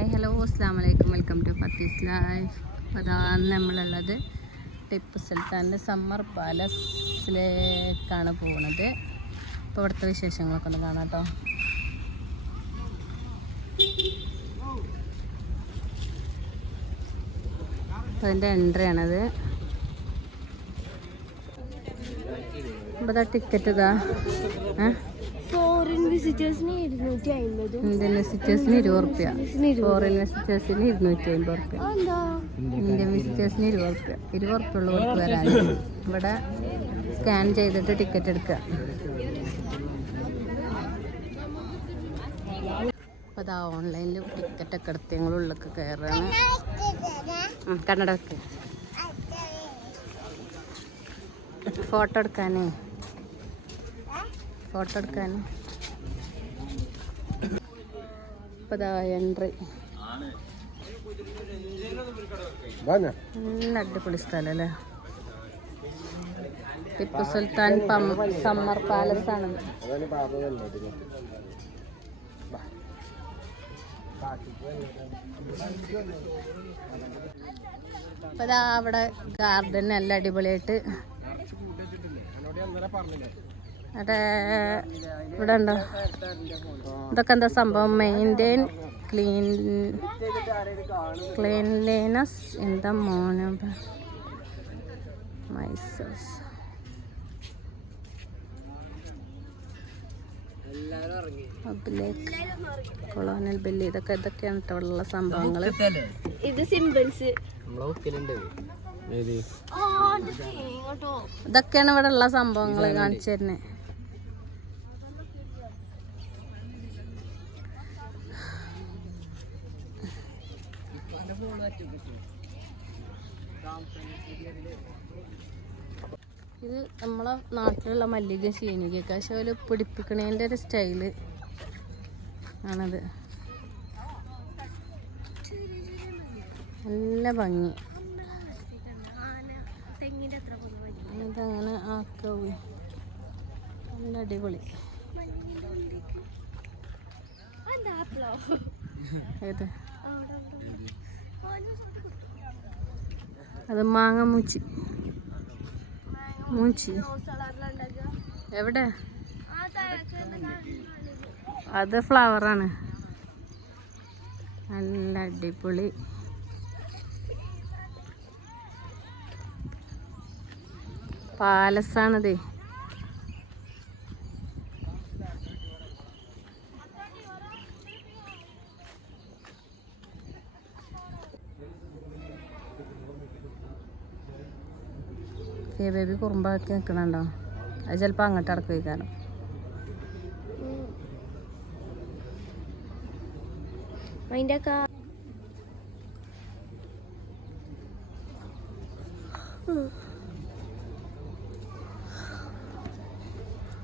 Hi hello അസ്സാം വലൈക്കും welcome to ഫത്തീസ് life. അതാണ് നമ്മളുള്ളത് ടിപ്പു സുൽത്താന്റെ സമ്മർ പാലസിലേക്കാണ് പോകുന്നത് അപ്പോൾ ഇവിടുത്തെ വിശേഷങ്ങളൊക്കെ ഒന്ന് കാണാം കേട്ടോ. അപ്പോൾ അതിന്റെ എൻട്രി ആണത്. ഇവിടെ ടിക്കറ്റ് ഇതാ. ഏഹ് ഇന്ത്യൻ വിസിറ്റേഴ്സിന് ഇരുപത് റുപ്യ ഫോറിൻ വിസിറ്റേഴ്സിന് ഇരുന്നൂറ്റി അമ്പത് റുപ്യ ഇന്ത്യൻ വിസിറ്റേഴ്സിന് ഇരുപത് റുപ്യ ഇരുപത് റുപ്യ ഉള്ളവർക്ക് വരാൻ ഇവിടെ സ്കാൻ ചെയ്തിട്ട് ടിക്കറ്റ് എടുക്കുക. അപ്പോൾ അതാ ഓൺലൈനിൽ ടിക്കറ്റൊക്കെ എടുത്ത് ഞങ്ങൾ ഉള്ളിലേക്ക് കയറുകയാണ് ഫോട്ടോ എടുക്കാനേ. ഫോട്ടോ എടുക്കാൻ എൻട്രി നല്ല അടിപൊളി സ്ഥലം അല്ലേ? ടിപ്പു സുൽത്താൻ സമ്മർ പാലസ് ആണ്. അവിടെ ഗാർഡൻ നല്ല അടിപൊളിയായിട്ട്. അവിടെ ഇവിടെ ഉണ്ടോ ഇതൊക്കെ എന്താ സംഭവം maintain clean cleanliness in the morning Mises colonial colonial bill ഇതൊക്കെ ഇതൊക്കെയാണ് കേട്ടോ ഉള്ള സംഭവങ്ങൾ ഇത് സിമ്പിൾസ് ഇതൊക്കെയാണ് ഇവിടെ ഉള്ള സംഭവങ്ങൾ കാണിച്ചു തരുന്നത് ഇത് നമ്മളെ നാട്ടിലുള്ള മല്ലിക ശീനിക്കൊക്കെ പക്ഷെ ഒരു പിടിപ്പിക്കണേന്റെ ഒരു സ്റ്റൈൽ ആണത്. നല്ല ഭംഗി. ഇതങ്ങനെ ആക്കാവൂ. നല്ല അടിപൊളി. ഏത്. അത് മാങ്ങ മൂച്ചി മൂച്ചി. എവിടെ? അത് ഫ്ലവറാണ്. നല്ല അടിപൊളി. പാലസാണതേ. ബേബി കുറുമ്പാക്കി നിൽക്കണുണ്ടോ അത് ചിലപ്പോൾ അങ്ങോട്ട് ഇറക്കി വയ്ക്കാനും കാ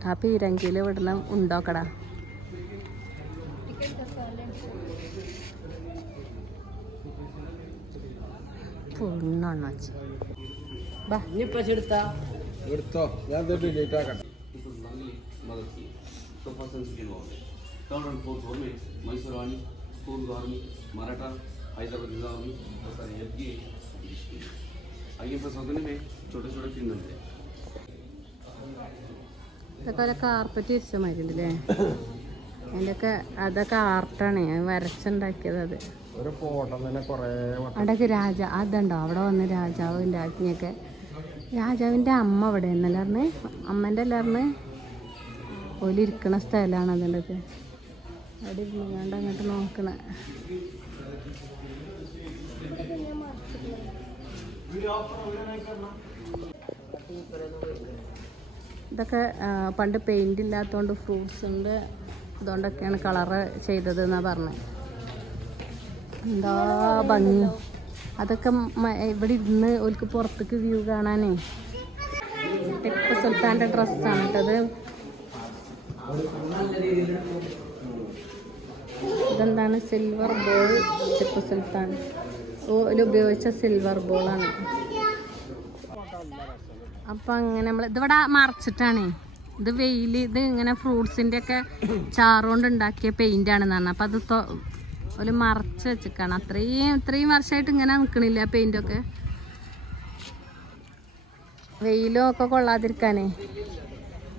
ആ പീരങ്കിയിൽ വിടുന്ന ഉണ്ടോക്കടാ? പൊണ്ണാച്ചി ബാ എടുത്തോ അതൊക്കെ ആർട്ടാണ് വരച്ചുണ്ടാക്കിയത് അത്. അവിടെ രാജാ അതുണ്ടോ? അവിടെ വന്ന് രാജാവും രാജ്ഞിയൊക്കെ രാജാവിന്റെ അമ്മ അവിടെ എന്നല്ലാർന്ന് അമ്മന്റെ അല്ലാർന്ന് ഓലിരിക്കണ സ്ഥലമാണ് അതിന്റെത് അവിടെ ഇരുന്നുകൊണ്ട് അങ്ങോട്ട് നോക്കണ. ഇതൊക്കെ പണ്ട് പെയിന്റ് ഇല്ലാത്തതുകൊണ്ട് ഫ്രൂട്ട്സിന്റെ ഇതുകൊണ്ടൊക്കെയാണ് കളറ് ചെയ്തത് എന്നാ പറഞ്ഞത് എന്താ ഭംഗി. അതൊക്കെ ഇവിടെ ഇരുന്ന് ഓൽക്ക് പുറത്തേക്ക് വ്യൂ കാണാനേ. ടിപ്പു സുൽത്താന്റെ ഡ്രസ്സാണ് കേട്ടത് ഇതെന്താണ്? Silver bowl Tipu Sultan. ഓൽ ഉപയോഗിച്ച സിൽവർ ബോളാണ് അപ്പം അങ്ങനെ നമ്മൾ ഇതിവിടെ മറച്ചിട്ടാണേ. ഇത് വെയിൽ ഇത് ഇങ്ങനെ ഫ്രൂട്ട്സിന്റെ ഒക്കെ ചാറുകൊണ്ട് ഉണ്ടാക്കിയ പെയിന്റ് ആണെന്ന് അപ്പം അത് ഒരു മറച്ച് വെച്ചിക്കാണ്. അത്രയും ഇത്രയും വർഷമായിട്ട് ഇങ്ങനെ നിൽക്കണില്ല പെയിന്റൊക്കെ വെയിലും ഒക്കെ കൊള്ളാതിരിക്കാനേ.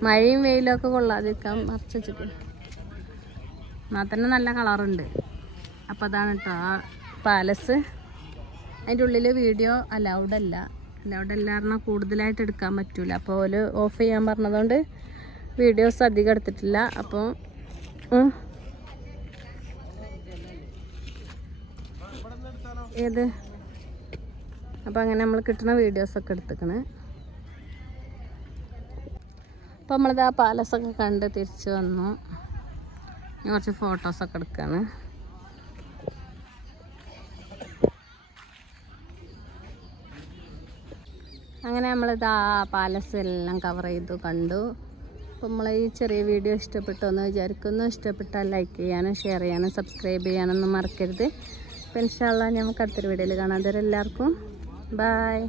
മഴയും വെയിലും ഒക്കെ കൊള്ളാതിരിക്കാൻ മറച്ച് വെച്ചിട്ട്. എന്നാൽ തന്നെ നല്ല കളറുണ്ട് അപ്പം അതാണ് കേട്ടോ ആ പാലസ് അതിന്റെ ഉള്ളിൽ വീഡിയോ അലൗഡ് അല്ല. അലൗഡ് അല്ല പറഞ്ഞാൽ കൂടുതലായിട്ട് എടുക്കാൻ പറ്റില്ല അപ്പോൾ ഓൽ ഓഫ് ചെയ്യാൻ പറഞ്ഞതുകൊണ്ട് വീഡിയോസ് അധികം എടുത്തിട്ടില്ല. അപ്പോൾ ഏത്? അപ്പോൾ അങ്ങനെ നമ്മൾ കിട്ടുന്ന വീഡിയോസൊക്കെ എടുത്തേക്കണ്. അപ്പോൾ നമ്മളിത് ആ പാലസൊക്കെ കണ്ട് തിരിച്ച് വന്നു. ഞാൻ കുറച്ച് ഫോട്ടോസൊക്കെ എടുക്കുകയാണ് അങ്ങനെ നമ്മളിത് ആ പാലസ് എല്ലാം കവർ ചെയ്തു കണ്ടു. അപ്പോൾ നമ്മൾ ഈ ചെറിയ വീഡിയോ ഇഷ്ടപ്പെട്ടു എന്ന് വിചാരിക്കുന്നു. ഇഷ്ടപ്പെട്ടാൽ ലൈക്ക് ചെയ്യാനും ഷെയർ ചെയ്യാനും സബ്സ്ക്രൈബ് ചെയ്യാനൊന്നും മറക്കരുത്. അപ്പോൾ ഇൻഷാല്ല നമുക്ക് അടുത്തൊരു വീഡിയോയിൽ കാണാം. അതുവരെ എല്ലാവർക്കും ബായ്